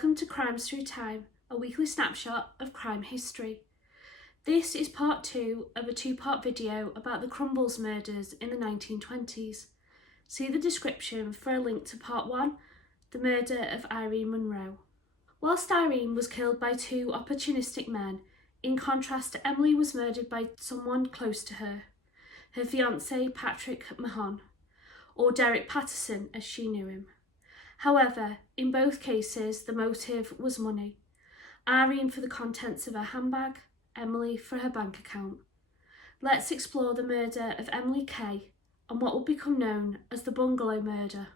Welcome to Crimes Through Time, a weekly snapshot of crime history. This is part 2 of a 2-part video about the Crumbles murders in the 1920s. See the description for a link to part 1, the murder of Irene Munro. Whilst Irene was killed by 2 opportunistic men, in contrast, Emily was murdered by someone close to her fiancé Patrick Mahon, or Derek Patterson as she knew him. However, in both cases, the motive was money. Irene for the contents of her handbag, Emily for her bank account. Let's explore the murder of Emily Kaye and what would become known as the bungalow murder.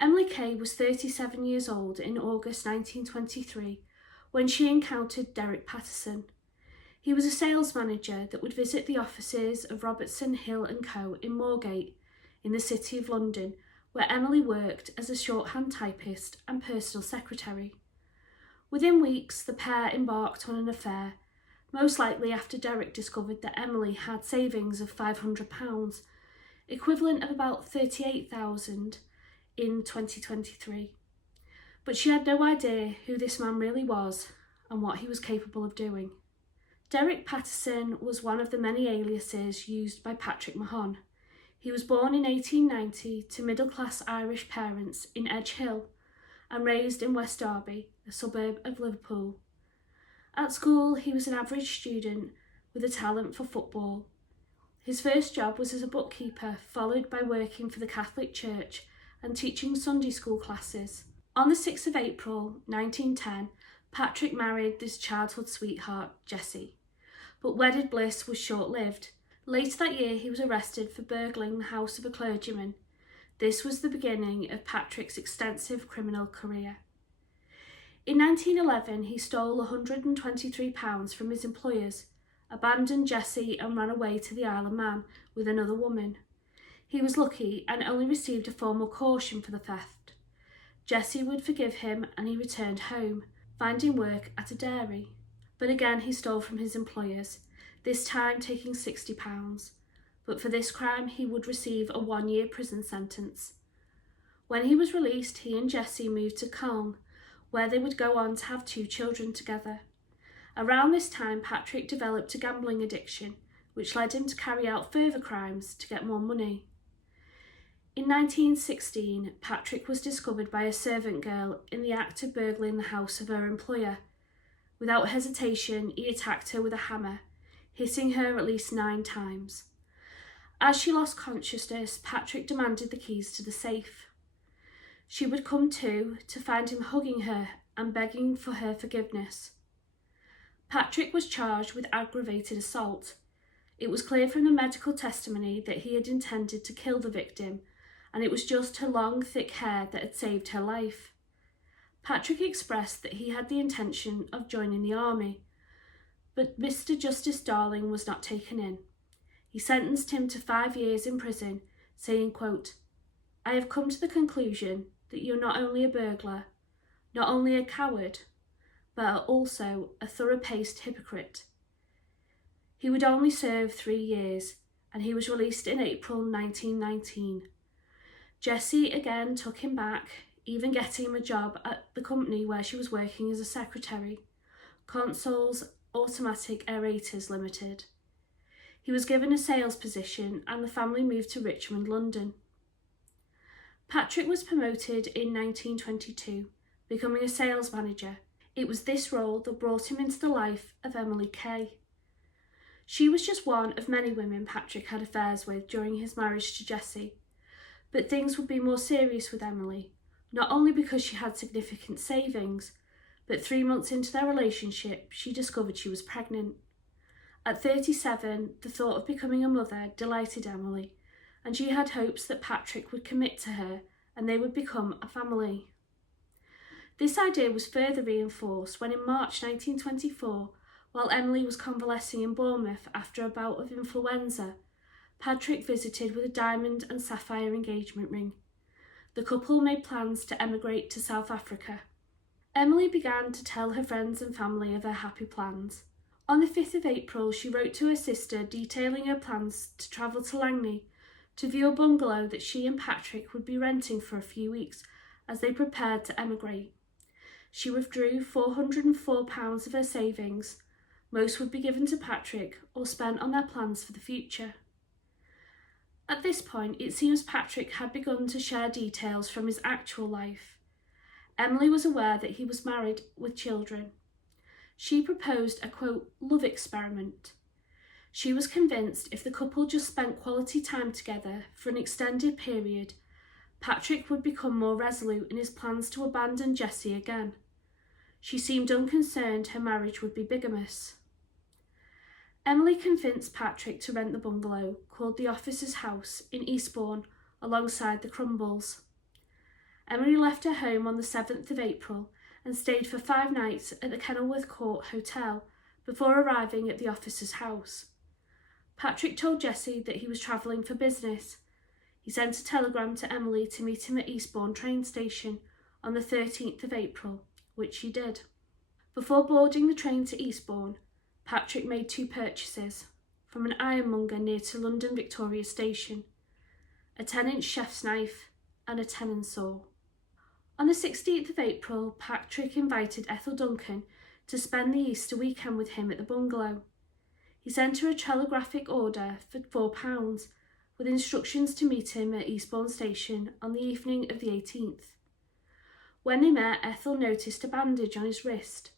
Emily Kaye was 37 years old in August 1923 when she encountered Derek Patterson. He was a sales manager that would visit the offices of Robertson, Hill & Co. in Moorgate in the City of London, where Emily worked as a shorthand typist and personal secretary. Within weeks, the pair embarked on an affair, most likely after Derek discovered that Emily had savings of £500, equivalent of about $38,000 in 2023. But she had no idea who this man really was and what he was capable of doing. Derek Patterson was one of the many aliases used by Patrick Mahon. He was born in 1890 to middle-class Irish parents in Edge Hill and raised in West Derby, a suburb of Liverpool. At school, he was an average student with a talent for football. His first job was as a bookkeeper, followed by working for the Catholic Church and teaching Sunday school classes. On the 6th of April 1910, Patrick married his childhood sweetheart, Jessie, but wedded bliss was short-lived. Later that year, he was arrested for burgling the house of a clergyman. This was the beginning of Patrick's extensive criminal career. In 1911, he stole £123 from his employers, abandoned Jessie and ran away to the Isle of Man with another woman. He was lucky and only received a formal caution for the theft. Jessie would forgive him and he returned home, finding work at a dairy. But again he stole from his employers, this time taking £60, but for this crime he would receive a 1-year prison sentence. When he was released, he and Jessie moved to Cong, where they would go on to have 2 children together. Around this time, Patrick developed a gambling addiction, which led him to carry out further crimes to get more money. In 1916, Patrick was discovered by a servant girl in the act of burgling the house of her employer. Without hesitation, he attacked her with a hammer, hitting her at least 9 times. As she lost consciousness, Patrick demanded the keys to the safe. She would come to find him hugging her and begging for her forgiveness. Patrick was charged with aggravated assault. It was clear from the medical testimony that he had intended to kill the victim, and it was just her long, thick hair that had saved her life. Patrick expressed that he had the intention of joining the army, but Mr. Justice Darling was not taken in. He sentenced him to 5 years in prison, saying, quote, "I have come to the conclusion that you're not only a burglar, not only a coward, but are also a thorough-paced hypocrite." He would only serve 3 years, and he was released in April 1919. Jessie again took him back, even getting him a job at the company where she was working as a secretary, Consols Automatic Aerators Limited. He was given a sales position and the family moved to Richmond, London. Patrick was promoted in 1922, becoming a sales manager. It was this role that brought him into the life of Emily Kaye. She was just one of many women Patrick had affairs with during his marriage to Jessie, but things would be more serious with Emily, not only because she had significant savings, but 3 months into their relationship, she discovered she was pregnant. At 37, the thought of becoming a mother delighted Emily, and she had hopes that Patrick would commit to her and they would become a family. This idea was further reinforced when in March 1924, while Emily was convalescing in Bournemouth after a bout of influenza, Patrick visited with a diamond and sapphire engagement ring. The couple made plans to emigrate to South Africa. Emily began to tell her friends and family of her happy plans. On the 5th of April, she wrote to her sister detailing her plans to travel to Langley to view a bungalow that she and Patrick would be renting for a few weeks as they prepared to emigrate. She withdrew £404 of her savings. Most would be given to Patrick or spent on their plans for the future. At this point, it seems Patrick had begun to share details from his actual life. Emily was aware that he was married with children. She proposed a, quote, love experiment. She was convinced if the couple just spent quality time together for an extended period, Patrick would become more resolute in his plans to abandon Jessie again. She seemed unconcerned her marriage would be bigamous. Emily convinced Patrick to rent the bungalow, called the Officer's House, in Eastbourne, alongside the Crumbles. Emily left her home on the 7th of April and stayed for 5 nights at the Kenilworth Court Hotel before arriving at the Officer's House. Patrick told Jessie that he was travelling for business. He sent a telegram to Emily to meet him at Eastbourne train station on the 13th of April, which she did. Before boarding the train to Eastbourne, Patrick made 2 purchases from an ironmonger near to London Victoria Station, a 10-inch chef's knife and a tenon saw. On the 16th of April, Patrick invited Ethel Duncan to spend the Easter weekend with him at the bungalow. He sent her a telegraphic order for £4 with instructions to meet him at Eastbourne Station on the evening of the 18th. When they met, Ethel noticed a bandage on his wrist.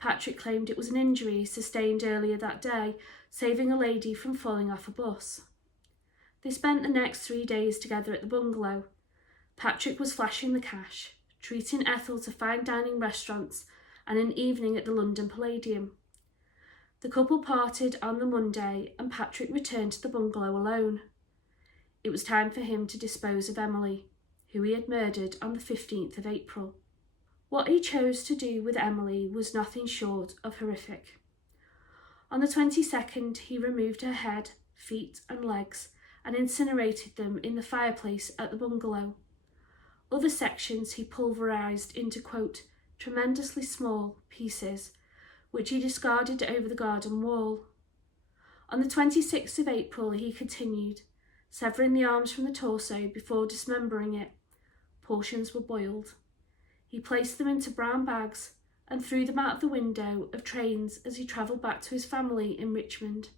Patrick claimed it was an injury sustained earlier that day, saving a lady from falling off a bus. They spent the next 3 days together at the bungalow. Patrick was flashing the cash, treating Ethel to fine dining restaurants and an evening at the London Palladium. The couple parted on the Monday and Patrick returned to the bungalow alone. It was time for him to dispose of Emily, who he had murdered on the 15th of April. What he chose to do with Emily was nothing short of horrific. On the 22nd, he removed her head, feet and legs and incinerated them in the fireplace at the bungalow. Other sections he pulverised into, quote, tremendously small pieces, which he discarded over the garden wall. On the 26th of April, he continued, severing the arms from the torso before dismembering it. Portions were boiled. He placed them into brown bags and threw them out of the window of trains as he travelled back to his family in Richmond.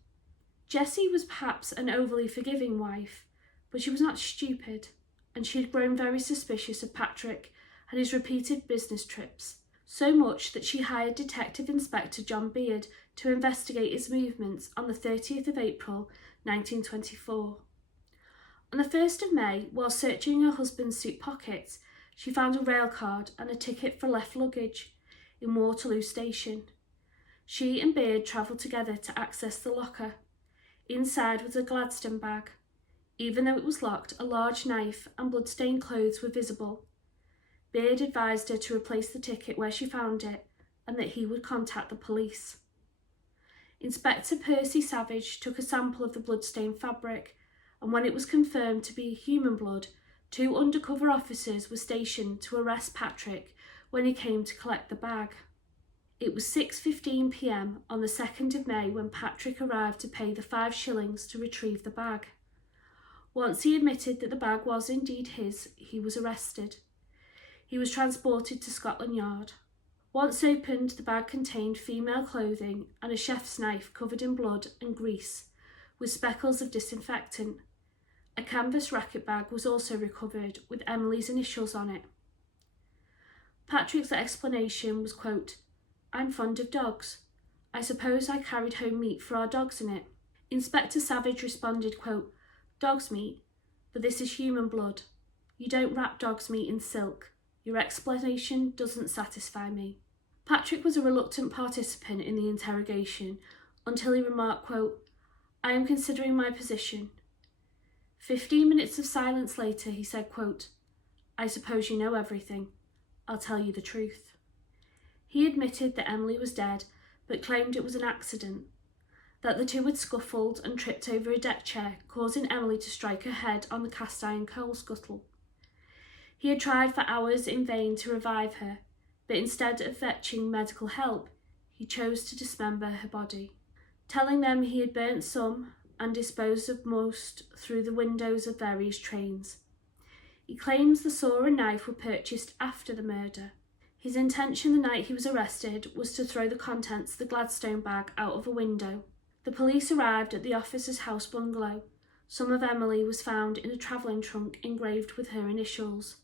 Jessie was perhaps an overly forgiving wife, but she was not stupid, and she had grown very suspicious of Patrick and his repeated business trips, so much that she hired Detective Inspector John Beard to investigate his movements on the 30th of April 1924. On the 1st of May, while searching her husband's suit pockets, she found a rail card and a ticket for left luggage in Waterloo Station. She and Beard travelled together to access the locker. Inside was a Gladstone bag. Even though it was locked, a large knife and blood-stained clothes were visible. Beard advised her to replace the ticket where she found it and that he would contact the police. Inspector Percy Savage took a sample of the blood-stained fabric, and when it was confirmed to be human blood, 2 undercover officers were stationed to arrest Patrick when he came to collect the bag. It was 6:15 p.m. on the 2nd of May when Patrick arrived to pay the 5 shillings to retrieve the bag. Once he admitted that the bag was indeed his, he was arrested. He was transported to Scotland Yard. Once opened, the bag contained female clothing and a chef's knife covered in blood and grease, with speckles of disinfectant. A canvas racket bag was also recovered with Emily's initials on it. Patrick's explanation was, quote, I'm fond of dogs. I suppose I carried home meat for our dogs in it. Inspector Savage responded, quote, dog's meat, but this is human blood. You don't wrap dog's meat in silk. Your explanation doesn't satisfy me. Patrick was a reluctant participant in the interrogation until he remarked, quote, I am considering my position. 15 minutes of silence later, he said, quote, I suppose you know everything. I'll tell you the truth. He admitted that Emily was dead, but claimed it was an accident, that the 2 had scuffled and tripped over a deck chair, causing Emily to strike her head on the cast iron coal scuttle. He had tried for hours in vain to revive her, but instead of fetching medical help, he chose to dismember her body. Telling them he had burnt some and disposed of most through the windows of various trains. He claims the saw and knife were purchased after the murder. His intention the night he was arrested was to throw the contents of the Gladstone bag out of a window. The police arrived at the officer's house bungalow. Some of Emily was found in a travelling trunk engraved with her initials.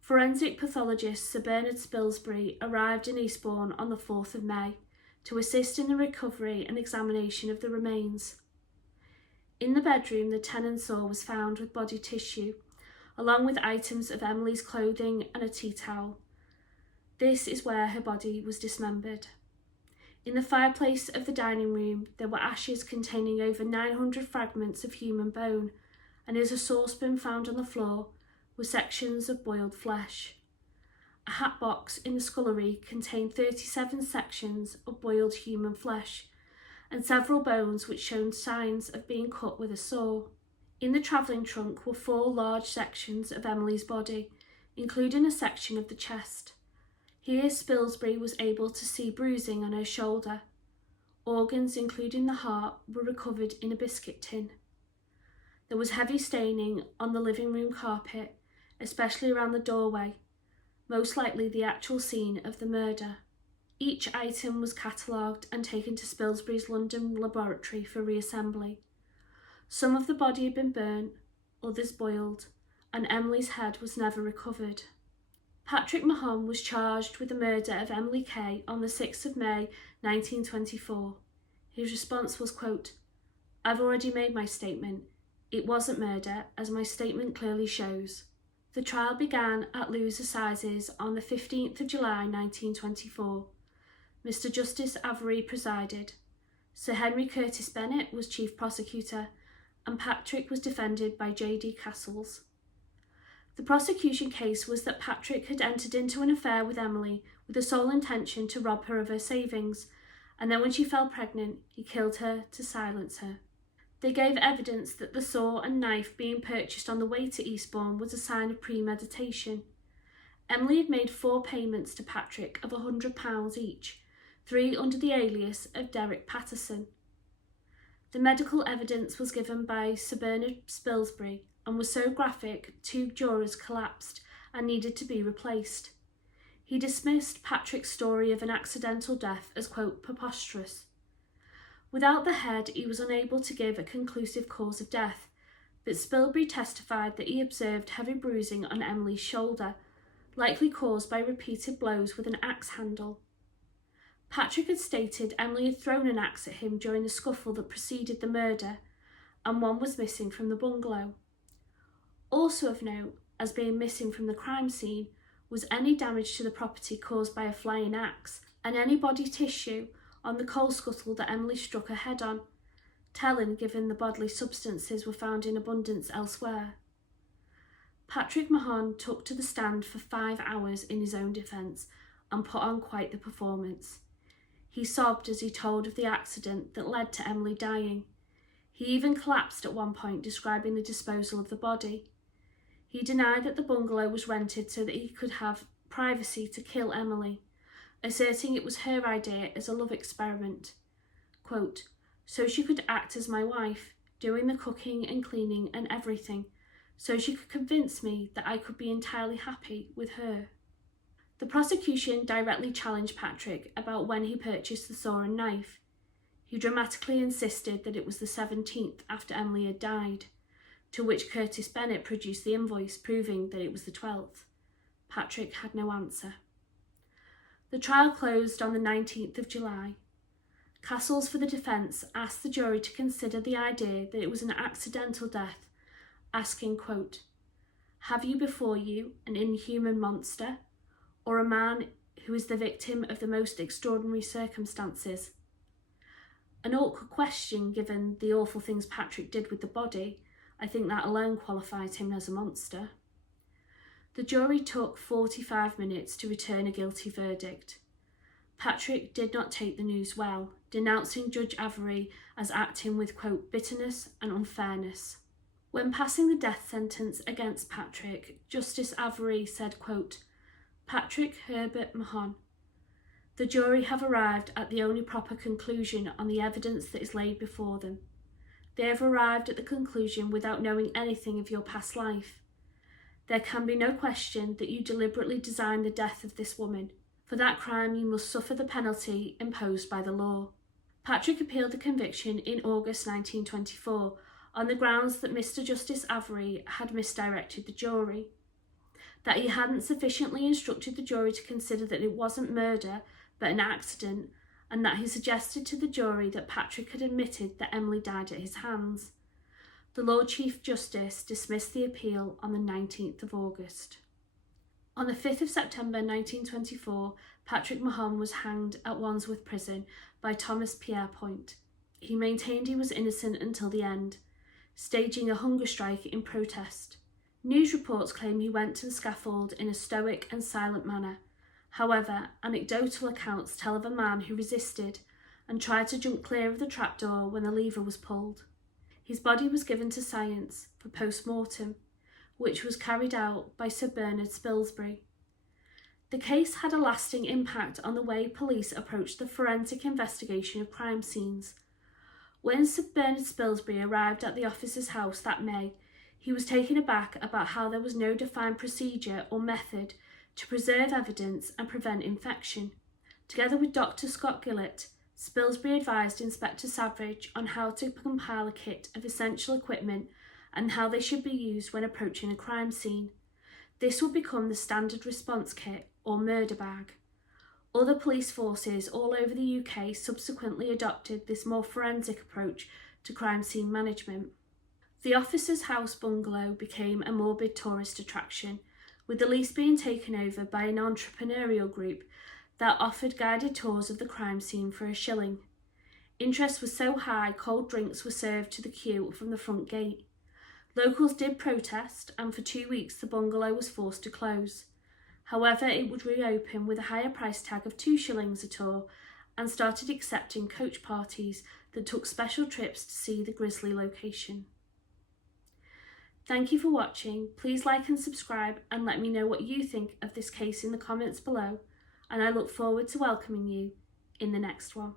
Forensic pathologist Sir Bernard Spilsbury arrived in Eastbourne on the 4th of May to assist in the recovery and examination of the remains. In the bedroom, the tenon saw was found with body tissue, along with items of Emily's clothing and a tea towel. This is where her body was dismembered. In the fireplace of the dining room, there were ashes containing over 900 fragments of human bone, and in a saucepan found on the floor were sections of boiled flesh. A hat box in the scullery contained 37 sections of boiled human flesh, and several bones which showed signs of being cut with a saw. In the travelling trunk were 4 large sections of Emily's body, including a section of the chest. Here Spilsbury was able to see bruising on her shoulder. Organs, including the heart, were recovered in a biscuit tin. There was heavy staining on the living room carpet, especially around the doorway, most likely the actual scene of the murder. Each item was catalogued and taken to Spilsbury's London laboratory for reassembly. Some of the body had been burnt, others boiled, and Emily's head was never recovered. Patrick Mahon was charged with the murder of Emily Kaye on the 6th of May 1924. His response was, quote, "I've already made my statement. It wasn't murder, as my statement clearly shows." The trial began at Lewes Assizes on the 15th of July 1924. Mr Justice Avery presided. Sir Henry Curtis Bennett was chief prosecutor, and Patrick was defended by J.D. Castles. The prosecution case was that Patrick had entered into an affair with Emily with the sole intention to rob her of her savings, and then when she fell pregnant, he killed her to silence her. They gave evidence that the saw and knife being purchased on the way to Eastbourne was a sign of premeditation. Emily had made 4 payments to Patrick of £100 each, 3 under the alias of Derek Patterson. The medical evidence was given by Sir Bernard Spilsbury and was so graphic 2 jurors collapsed and needed to be replaced. He dismissed Patrick's story of an accidental death as, quote, preposterous. Without the head, he was unable to give a conclusive cause of death, but Spilsbury testified that he observed heavy bruising on Emily's shoulder, likely caused by repeated blows with an axe handle. Patrick had stated Emily had thrown an axe at him during the scuffle that preceded the murder, and one was missing from the bungalow. Also of note, as being missing from the crime scene, was any damage to the property caused by a flying axe, and any body tissue on the coal scuttle that Emily struck her head on, telling given the bodily substances were found in abundance elsewhere. Patrick Mahon took to the stand for 5 hours in his own defence and put on quite the performance. He sobbed as he told of the accident that led to Emily dying. He even collapsed at one point, describing the disposal of the body. He denied that the bungalow was rented so that he could have privacy to kill Emily, asserting it was her idea as a love experiment. Quote, "So she could act as my wife, doing the cooking and cleaning and everything, so she could convince me that I could be entirely happy with her." The prosecution directly challenged Patrick about when he purchased the saw and knife. He dramatically insisted that it was the 17th after Emily had died, to which Curtis Bennett produced the invoice proving that it was the 12th. Patrick had no answer. The trial closed on the 19th of July. Castles for the defence asked the jury to consider the idea that it was an accidental death, asking, quote, "Have you before you an inhuman monster, or a man who is the victim of the most extraordinary circumstances?" An awkward question given the awful things Patrick did with the body. I think that alone qualifies him as a monster. The jury took 45 minutes to return a guilty verdict. Patrick did not take the news well, denouncing Judge Avery as acting with, quote, bitterness and unfairness. When passing the death sentence against Patrick, Justice Avery said, quote, "Patrick Herbert Mahon, the jury have arrived at the only proper conclusion on the evidence that is laid before them. They have arrived at the conclusion without knowing anything of your past life. There can be no question that you deliberately designed the death of this woman. For that crime, you must suffer the penalty imposed by the law. Patrick appealed the conviction in August 1924 on the grounds that Mr. Justice Avery had misdirected the jury, that he hadn't sufficiently instructed the jury to consider that it wasn't murder but an accident, and that he suggested to the jury that Patrick had admitted that Emily died at his hands. The Lord Chief Justice dismissed the appeal on the 19th of August. On the 5th of September 1924, Patrick Mahon was hanged at Wandsworth Prison by Thomas Pierrepoint. He maintained he was innocent until the end, staging a hunger strike in protest. News reports claim he went to the scaffold in a stoic and silent manner. However, anecdotal accounts tell of a man who resisted and tried to jump clear of the trapdoor when the lever was pulled. His body was given to science for post-mortem, which was carried out by Sir Bernard Spilsbury. The case had a lasting impact on the way police approached the forensic investigation of crime scenes. When Sir Bernard Spilsbury arrived at the officer's house that May, he was taken aback about how there was no defined procedure or method to preserve evidence and prevent infection. Together with Dr. Scott Gillett, Spilsbury advised Inspector Savage on how to compile a kit of essential equipment and how they should be used when approaching a crime scene. This would become the standard response kit, or murder bag. Other police forces all over the UK subsequently adopted this more forensic approach to crime scene management. The officer's house bungalow became a morbid tourist attraction, with the lease being taken over by an entrepreneurial group that offered guided tours of the crime scene for £1. Interest was so high, cold drinks were served to the queue from the front gate. Locals did protest, and for 2 weeks the bungalow was forced to close. However, it would reopen with a higher price tag of £2 a tour and started accepting coach parties that took special trips to see the grisly location. Thank you for watching. Please like and subscribe and let me know what you think of this case in the comments below, and I look forward to welcoming you in the next one.